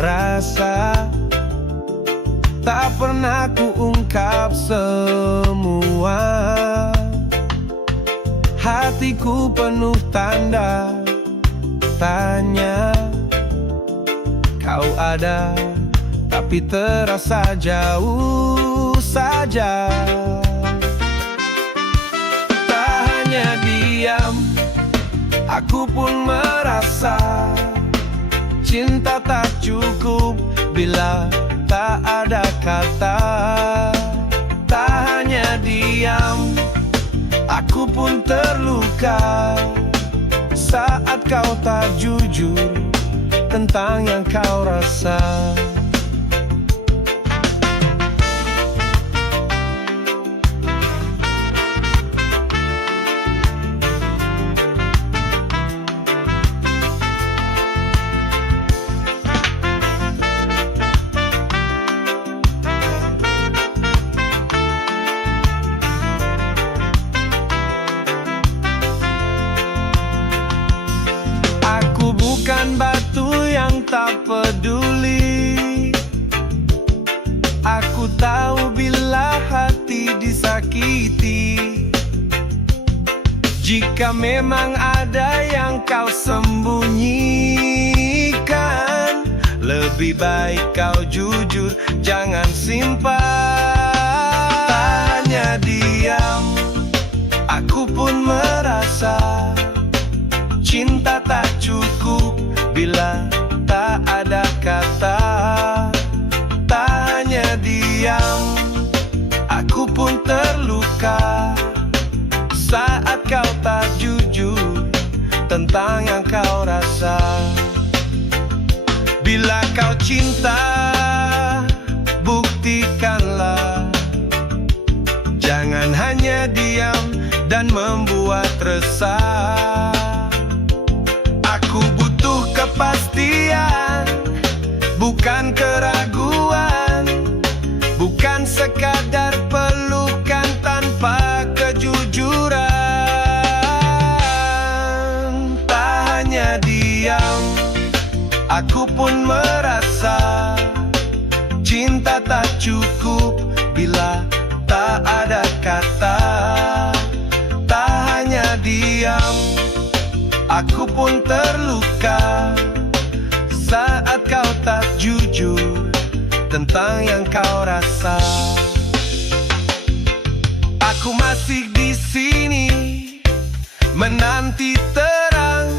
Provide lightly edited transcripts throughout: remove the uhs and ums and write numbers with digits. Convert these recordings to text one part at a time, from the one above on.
rasa tak pernah ku ungkap semua. Hatiku penuh tanda tanya. Kau ada, tapi terasa jauh saja. Tak hanya diam, aku pun merasa cinta tak cukup bila tak ada kata. Tak hanya diam, aku pun terluka saat kau tak jujur tentang yang kau rasa. Bukan batu yang tak peduli. Aku tahu bila hati disakiti. Jika memang ada yang kau sembunyikan, lebih baik kau jujur, jangan simpan. Tak hanya diam, aku pun merasa cinta tak cukup bila tak ada kata. Tak hanya diam, aku pun terluka saat kau tak jujur tentang yang kau rasa. Bila kau cinta, buktikanlah. Jangan hanya diam dan membuat resah. Aku butuh kepastian, bukan keraguan, bukan sekadar pelukan tanpa kejujuran. Tak hanya diam, aku pun merasa cinta tak cukup bila tak ada kata. Tak hanya diam, aku pun terluka saat kau tak jujur tentang yang kau rasa. Aku masih di sini menanti terang,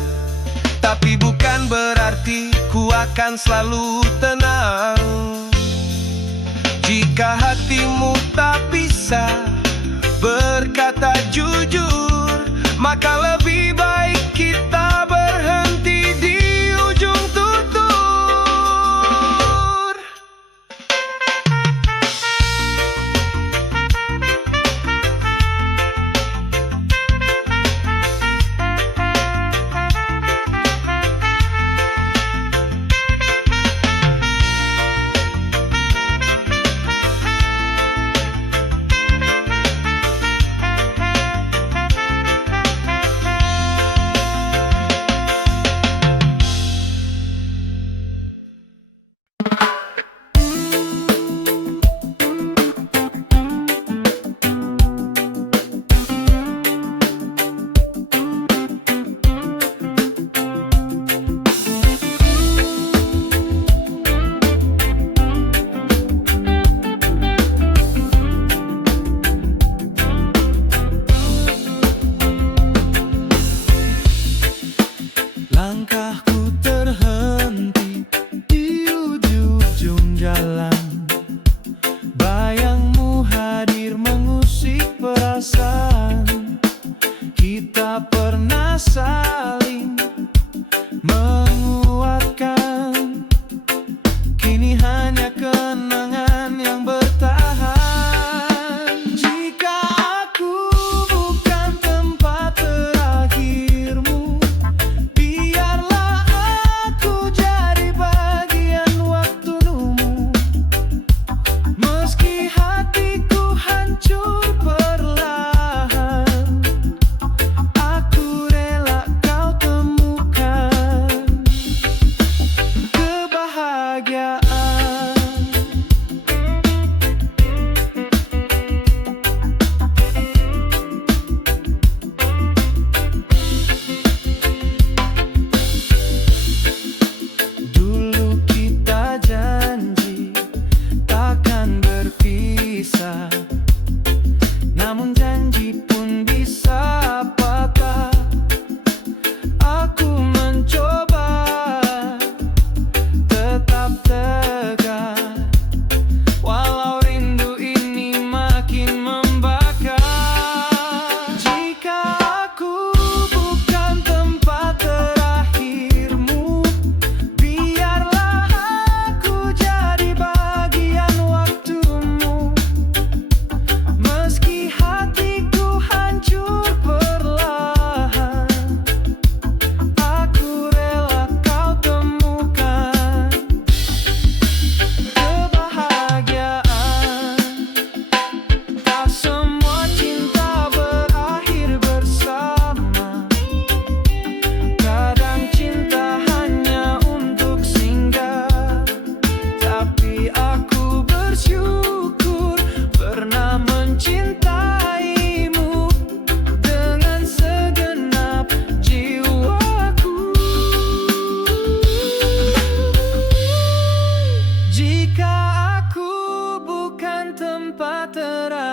tapi bukan berarti ku akan selalu tenang. Jika hatimu tak bisa berkata jujur, maka lebih baik kita berhenti di ujung tutur.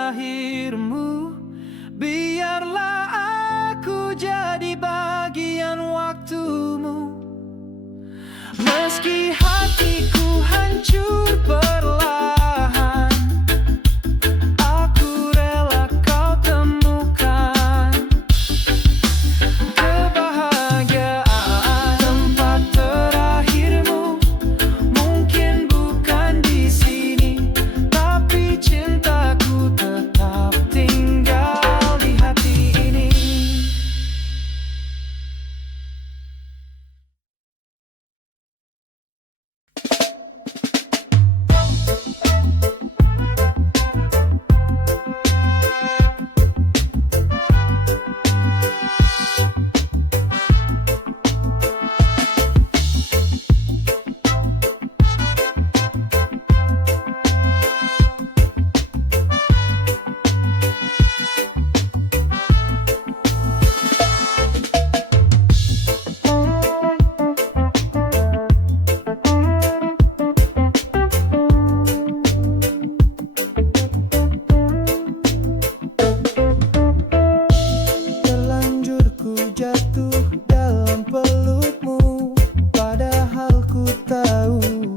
terakhirmu. Biarlah aku jadi bagian waktumu. Meski hatiku hancur perlahan, aku rela kau temukan kebahagiaan. Tempat terakhirmu mungkin bukan di sini, tapi cintaku tetap tinggal di hati ini. Terlanjur ku jatuh dalam pelukmu, padahal ku tahu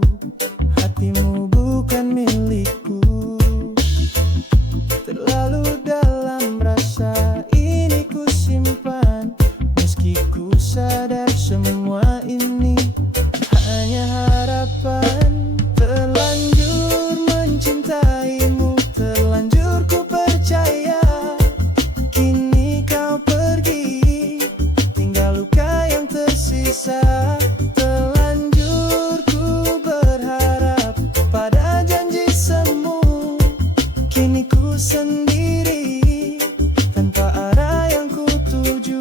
hatimu bukan milikku. Terlalu dalam rasa ini ku simpan, meski ku sadar semua ini hanya harapan. Terlanjur mencintaimu, terlanjur ku percaya. Kini kau pergi, tinggal luka yang tersisa. Terlanjur ku berharap pada janji semu. Kini ku sendiri, tanpa arah yang ku tuju.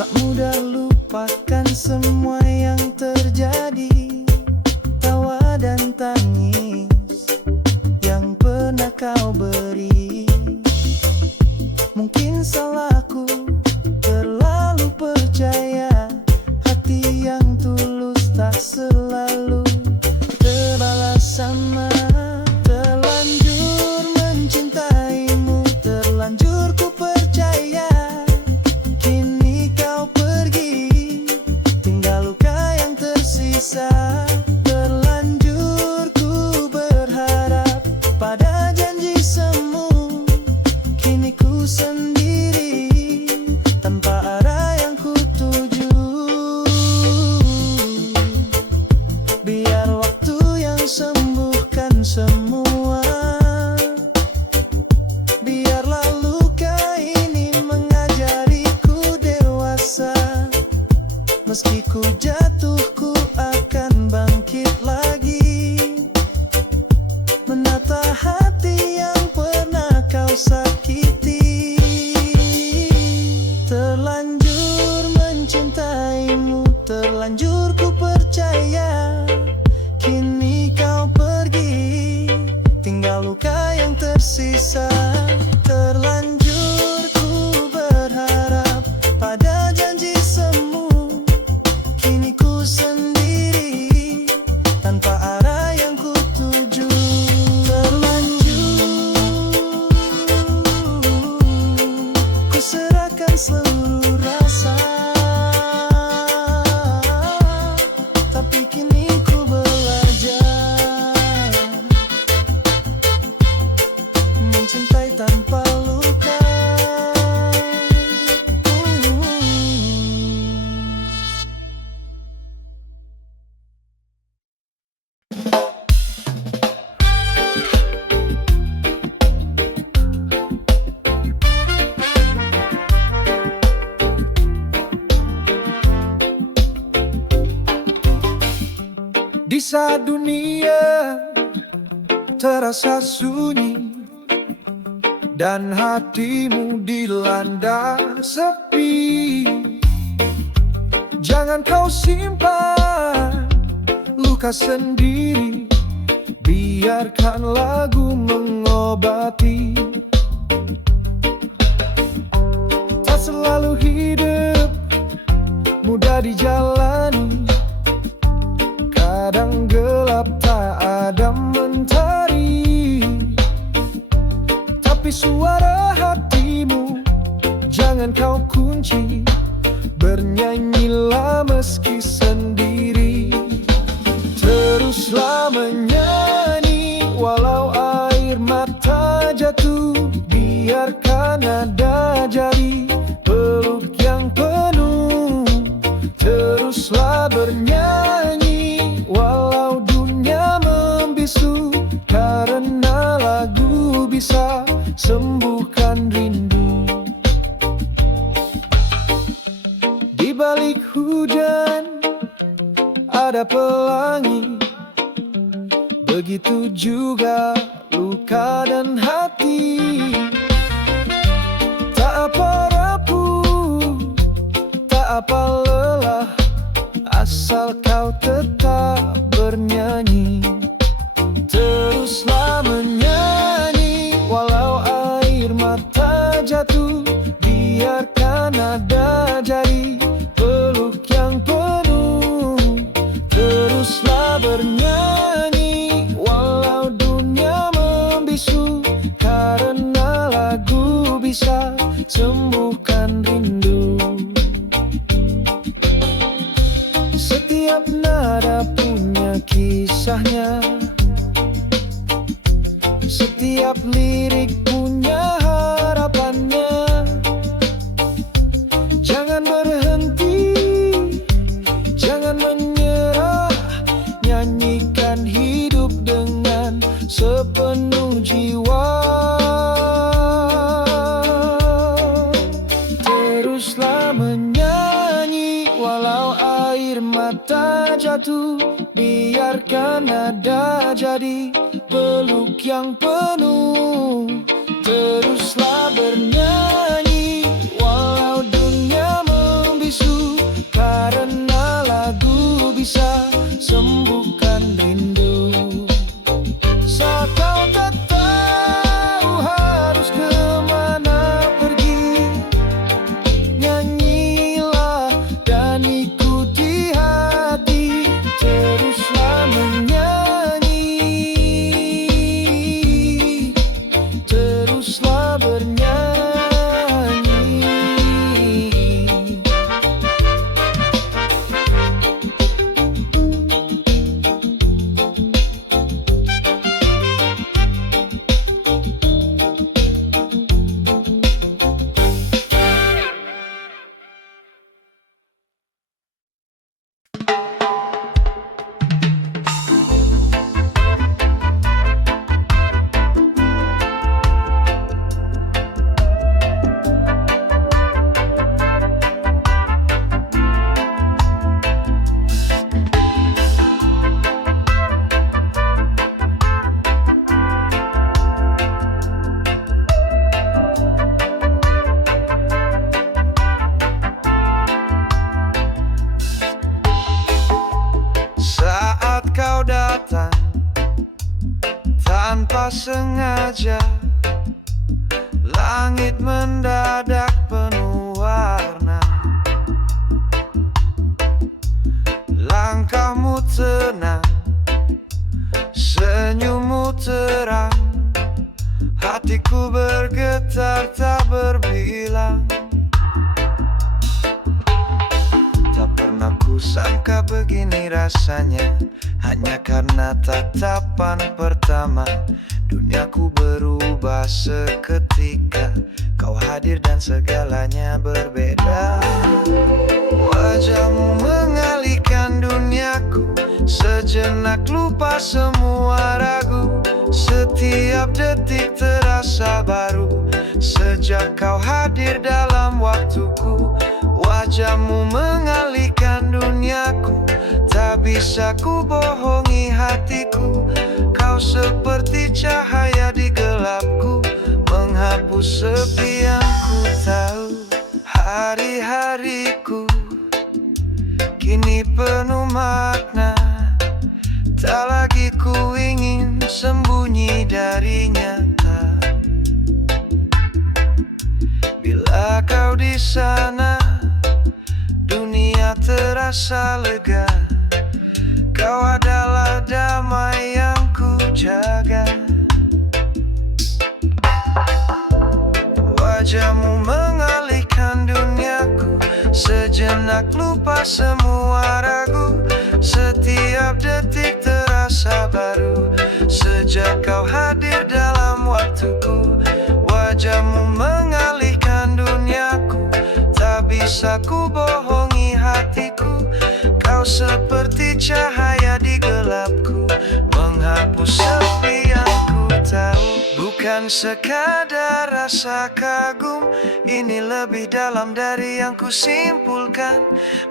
Tak mudah lupakan semua yang terjadi, tawa dan tangis yang pernah kau beri. Mungkin salahku terlalu percaya, hati yang tulus tak selalu terbalas sama. Terlanjur mencintaimu, terlanjur ku percaya. Kini kau pergi, tinggal luka yang tersisa. Terlanjur ku berharap pada janji semu. Kini ku sendiri, tanpa arah yang ku tuju. Biar waktu yang sembuhkan semua. Biarlah luka ini mengajariku dewasa. Meski ku jatuh, ku akan bangkit lagi, menata hati yang pernah kau sakiti. Terlanjur mencintaimu, terlanjur ku percaya. Kini kau pergi, tinggal luka yang tersisa. Terlanjur ku berharap pada janji semu. Kini ku sendiri, tanpa arah yang ku tuju. Terlanjur ku serahkan seluruh rasa, tapi kini ku belajar mencintai tanpa luka. Di saat dunia terasa sunyi dan hatimu dilanda sepi, jangan kau simpan luka sendiri, biarkan lagu mengobati. selalu hidup mudah dijalani, kadang gelap tak ada mentari. Tapi suara hatimu jangan kau kunci, bernyanyilah meski sendiri. Teruslah menyanyi walau air mata jatuh, biarkan nada jadi peluk yang penuh. Teruslah bernyanyi walau dunia membisu, karena lagu bisa sembuhkan rindu. Di balik hujan ada pelangi, begitu juga luka dan hati. Tak apa rapuh, tak apa lelah, asal kau tetap bernyanyi. Teruslah menyanyi walau air mata jatuh, biarkan nada jadi peluk yang penuh. Teruslah bernyanyi walau dunia membisu, karena lagu bisa sembuhkan rindu. Setiap nada punya kisahnya, setiap lirik punya harapannya. Jangan berhenti, jangan menyerah, nyanyikan hidup dengan sepenuh jiwa. Teruslah menyanyi walau air mata jatuh, biarkan nada jadi peluk yang penuh. Teruslah bernyanyi walau dunia membisu, karena lagu bisa sembuhkan rindu. Saat kau tak tahu harus kemana pergi, nyanyilah dan ikuti hati. Teruslah menyanyi, teruslah bernyanyi. Saat kau datang tanpa sengaja, langit mendadak penuh warna. Langkahmu tenang, senyummu terang, hatiku bergetar tak berbilang. Tak pernah kusangka begini rasanya, hanya karena tatapan pertama. Duniaku berubah seketika, kau hadir dan segalanya berbeda. Wajahmu mengalihkan duniaku, sejenak lupa semua ragu. Setiap detik terasa baru, sejak kau hadir dalam waktuku. Wajahmu mengalihkan duniaku, tak bisa ku bohongi hatiku. Kau seperti cahaya di gelapku, menghapus sepi yang ku tahu. Hari-hariku kini penuh makna, tak lagi ku ingin sembunyi dari nyata. Bila kau di sana, dunia terasa lega. Kau adalah damai yang ku jaga. Wajahmu mengalihkan duniaku, sejenak lupa semua ragu. Setiap detik terasa baru, sejak kau hadir dalam waktuku. Wajahmu mengalihkan duniaku, tak bisa ku bohongi hatiku. Kau seperti cahaya di gelapku, menghapus sepi yang ku tahu. Bukan sekadar rasa kagum, ini lebih dalam dari yang ku simpulkan.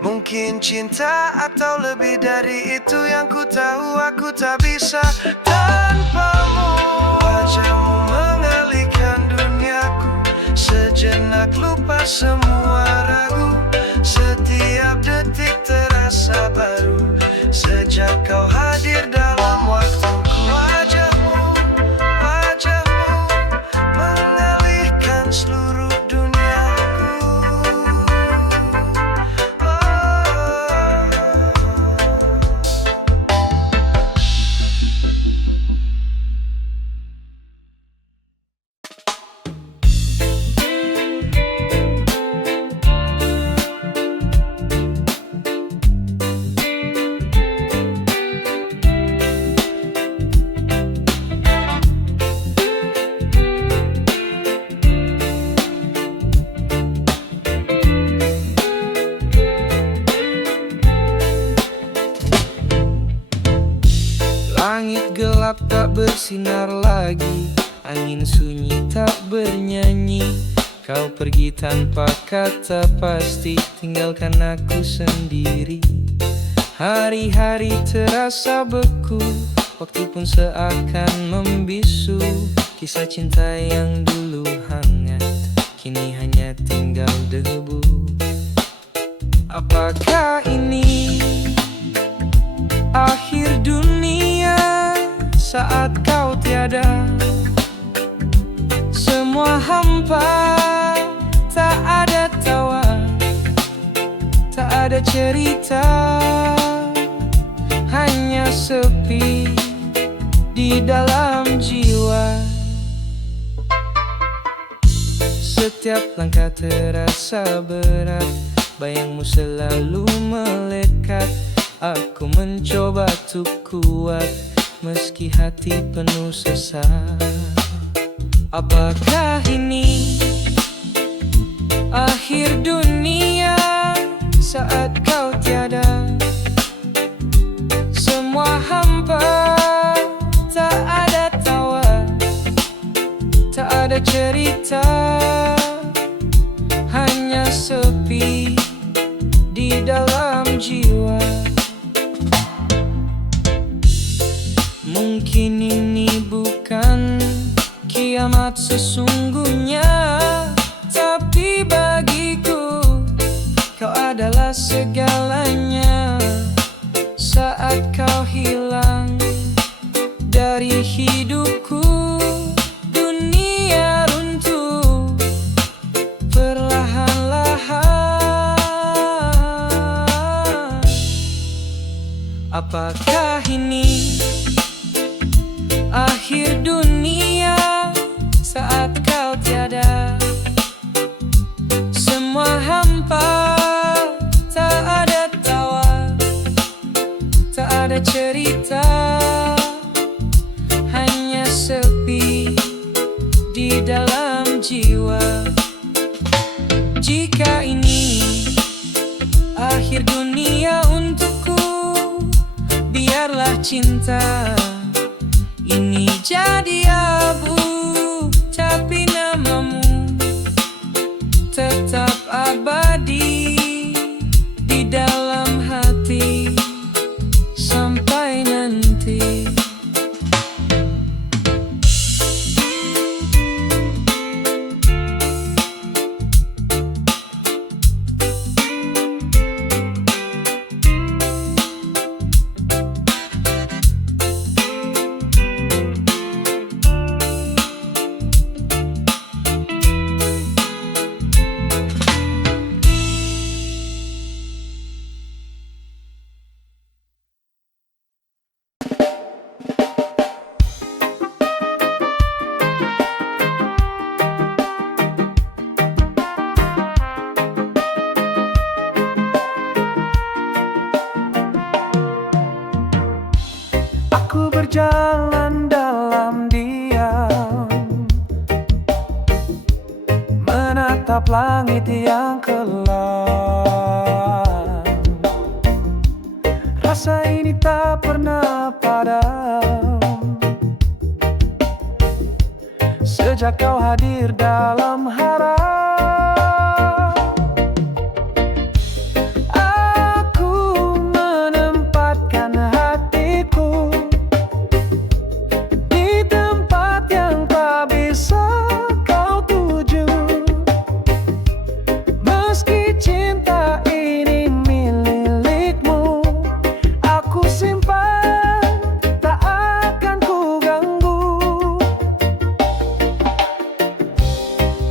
Mungkin cinta atau lebih dari itu, yang ku tahu aku tak bisa tanpamu. Wajahmu mengalihkan duniaku, sejenak lupa semua ragu. Setiap detik terasa baru, sejak kau hadir dalam waktuku. Wajahmu mengalihkan seluruh duniaku. Langit gelap tak bersinar lagi, angin sunyi tak bernyanyi. Kau pergi tanpa kata pasti, tinggalkan aku sendiri. Hari-hari terasa beku, waktu pun seakan membisu. Kisah cinta yang dulu hangat, kini hanya tinggal debu. Apakah ini akhir dunia saat kau tiada? Semua hampa, tak ada tawa, tak ada cerita, hanya sepi di dalam jiwa. Setiap langkah terasa berat, bayangmu selalu melekat. Aku mencoba untuk kuat, meski hati penuh sesak. Apakah ini akhir dunia saat kau tiada? Semua hampa, tak ada tawa, tak ada cerita, hanya sepi di dalam jiwa. Mungkin ini bukan kiamat sesungguhnya, tapi bagiku kau adalah segalanya. Saat kau hilang dari hidupku, dunia runtuh perlahan-lahan. Apakah ini akhir dunia saat kau tiada? Semua hampa, tak ada tawa, tak ada cerita, hanya sepi di dalam jiwa. Jika ini akhir dunia untukku, biarlah cinta ini jadi abu, tapi namamu tetap abadi di dalam hati sampai nanti. menatap langit yang kelam. Rasa ini tak pernah padam sejak kau hadir dalam harap. Aku menempatkan hatiku di tempat yang tak bisa kau tuju. Meski cinta ini milikmu, aku simpan, tak akan ku ganggu.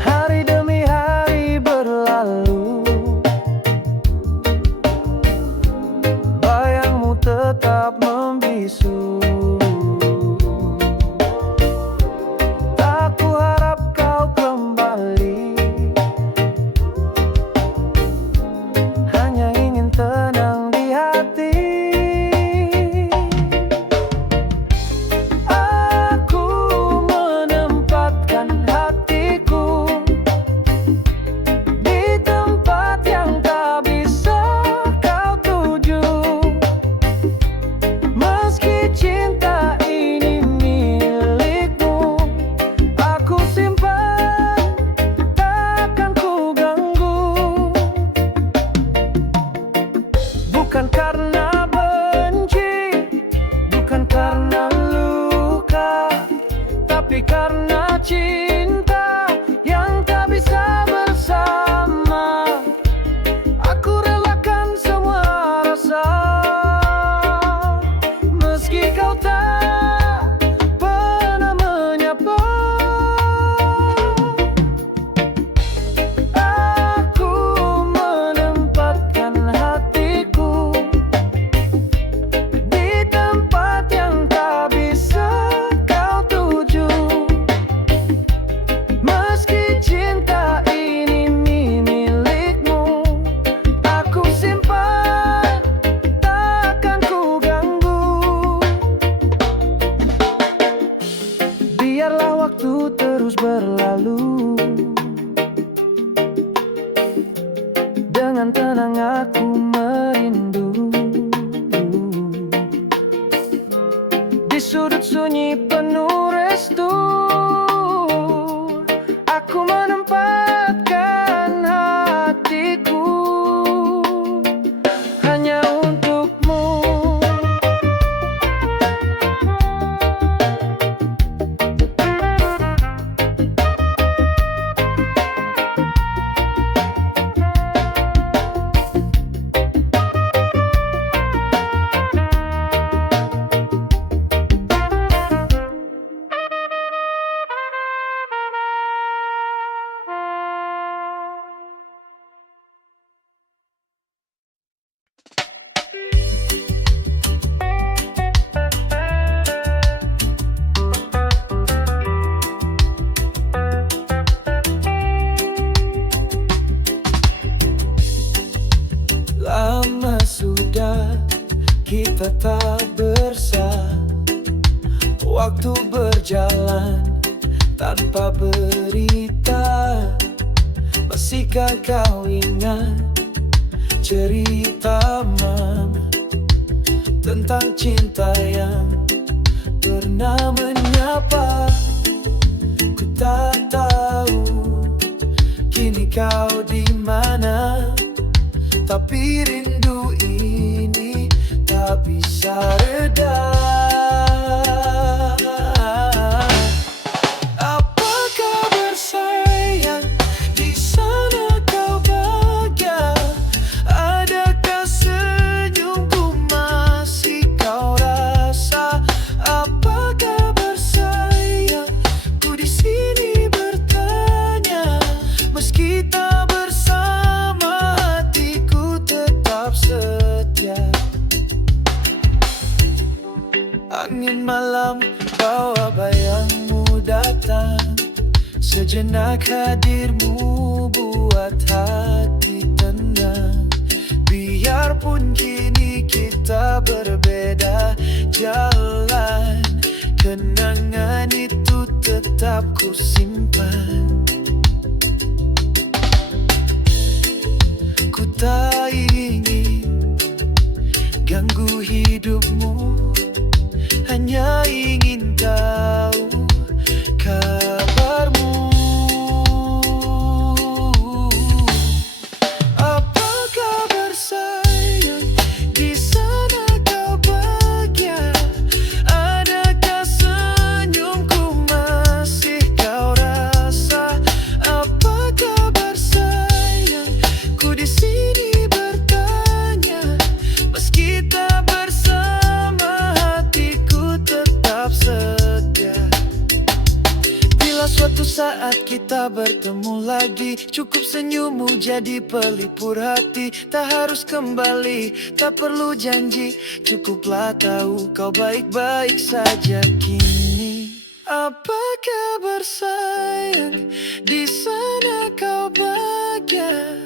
Hari demi hari berlalu, bayangmu tetap membisu. Tak ku harap kau kembali, hanya ingin tenang di hati. Aku menempatkan hatiku di tempat yang tak bisa kau tuju. Meski cinta ini milikmu, aku simpan, takkan ku ganggu. Bukan karena benci, bukan karena luka, tapi karena cinta yang tak bisa bersama. Aku relakan semua rasa, meski kau tak pernah menyapa. Aku menempatkan hatiku di tempat yang tak bisa kau tuju. Meski cinta ini milikmu, aku simpan, takkan ku ganggu. Biarlah waktu terus berlalu, dengan tenang aku merindu. Di sudut sunyi penuh restu, aku menempatkan hatiku hanya untukmu. Lama sudah kita tak bersama, waktu berjalan tanpa berita. Masihkah kau ingat cerita mama tentang cinta yang pernah menyapa? Ku tak tahu kini kau di mana, tapi rindu ini tak bisa reda. Apa kabar sayang, di sana kau bahagia? Adakah senyumku masih kau rasa? Apa kabar sayang, ku di sini bertanya. Meski tak bersama, hatiku tetap setia. Angin malam bawa bayangmu datang, sejenak hadirmu buat hati tenang. Biarpun kini kita berbeda jalan, kenangan itu tetap ku simpan. tak ingin ganggu hidupmu, hanya ingin tahu kabarmu. Apa kabar sayang? Di sana kau bahagia? Adakah senyumku masih kau rasa? Apa kabar sayang? Ku di sini bertanya, meski tak bersama hatiku tetap setia. Bila suatu saat kita bertemu lagi, cukup senyummu jadi pelipur hati. Tak harus kembali, tak perlu janji, cukuplah tahu kau baik-baik saja kini. Apa kabar sayang? Di sana kau bahagia?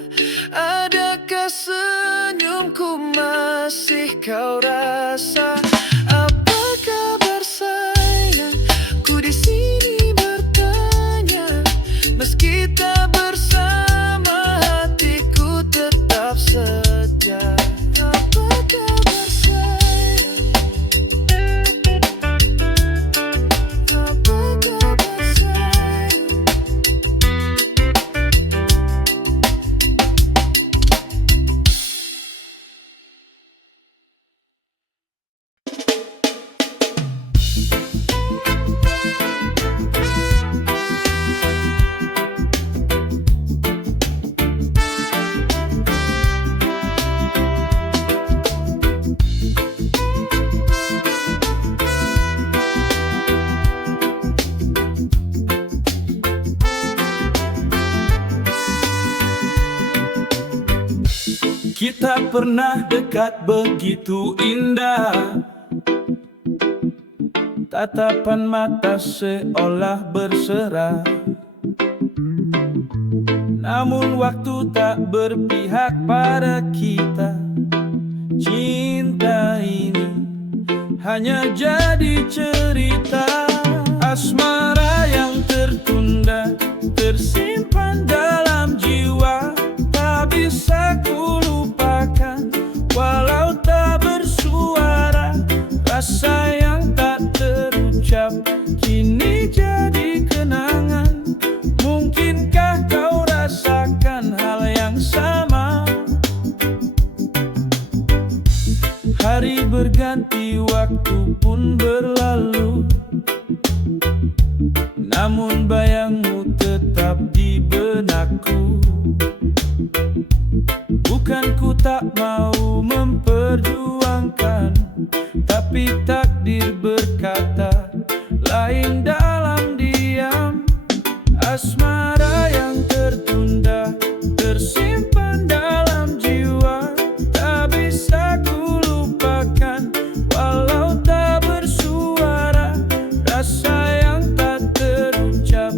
Adakah senyumku masih kau rasa? Apa kabar sayang? Ku di sini bertanya, meski tak bersama hatiku tetap setia. Apa kabar sayang? Apa kabar sayang? Kita pernah dekat begitu indah, tatapan mata seolah berserah. Namun waktu tak berpihak pada kita. Cinta ini hanya jadi cerita asmara yang tertunda, tersimpan dalam jiwa. Tak bisa ku lupakan walau tak bersuara. Rasa yang tak terucap kini jadi kenangan. Mungkinkah kau rasakan hal yang sama? Hari berganti, waktu pun berlalu, namun bayangmu tetap di benakku. Bukan ku tak mau memperjuangkan, tapi takdir berkata lain dalam diam. Asmara yang tertunda, tersimpan dalam jiwa. Tak bisa ku lupakan walau tak bersuara. Rasa yang tak terucap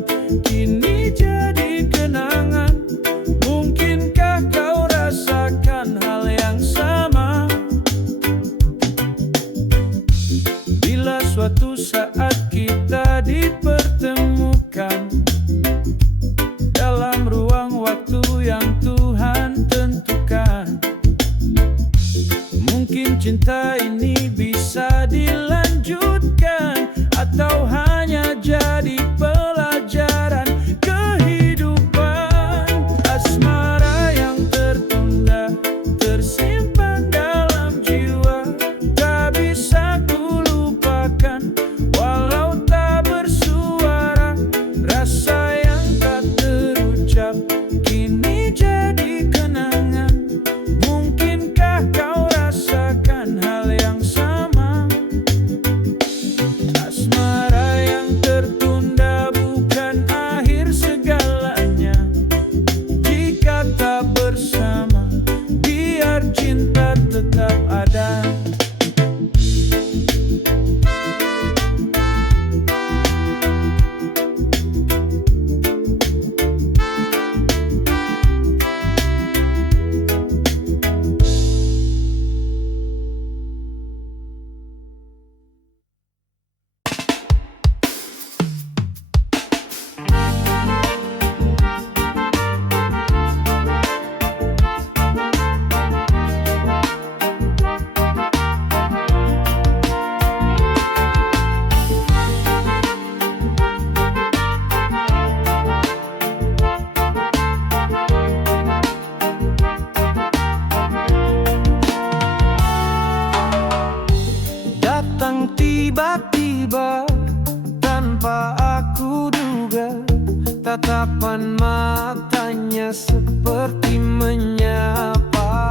Tatapan matanya seperti menyapa.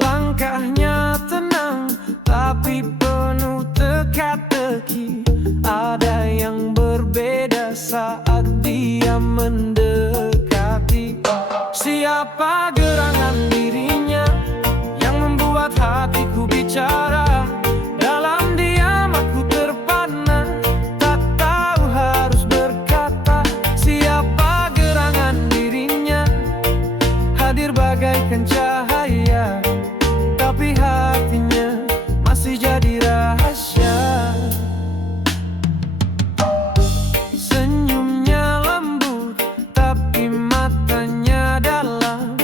Langkahnya tenang tapi penuh teka-teki. Ada yang berbeda saat dia mendekati. Siapa gerangan dirinya yang membuat hatiku bicara? Dalam diam aku terpana, tak tahu harus berkata. Siapa gerangan dirinya, hadir bagaikan cahaya, tapi hatinya masih jadi rahasia. Senyumnya lembut, tapi matanya dalam,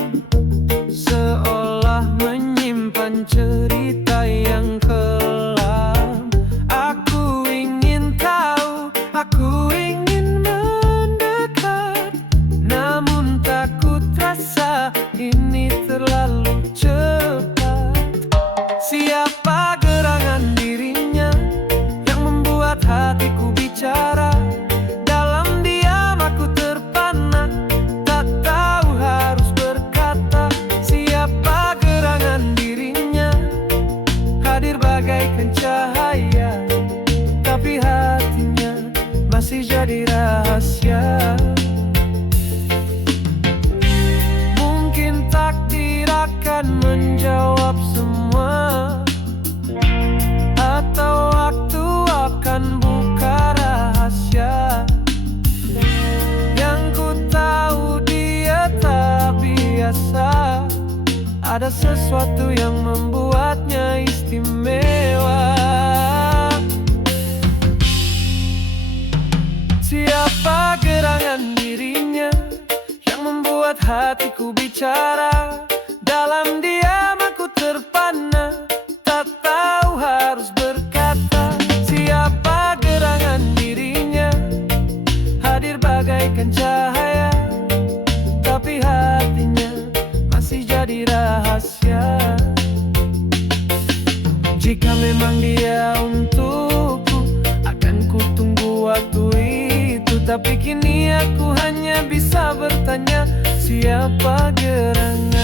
seolah menyimpan cerita yang kelam. Aku ingin tahu, aku ingin mendekat, namun takut rasa ini terlalu cepat. Siapa gerangan dirinya yang membuat hatiku bicara? Dalam diam aku terpana, tak tahu harus berkata. Siapa gerangan dirinya, hadir bagaikan cahaya, tapi hatinya masih jadi rahasia. Mungkin takdir akan menjawab semua, atau waktu akan buka rahasia. Yang ku tahu dia tak biasa, ada sesuatu yang membuatnya istimewa. Siapa gerangan dirinya yang membuat hatiku bicara? Dalam diam aku terpana, tak tahu harus berkata. Siapa gerangan dirinya, hadir bagaikan cahaya, tapi hatinya masih jadi rahasia. Jika memang dia untukku, akan ku tunggu waktu itu. Tapi kini aku hanya bisa bertanya, siapa gerangan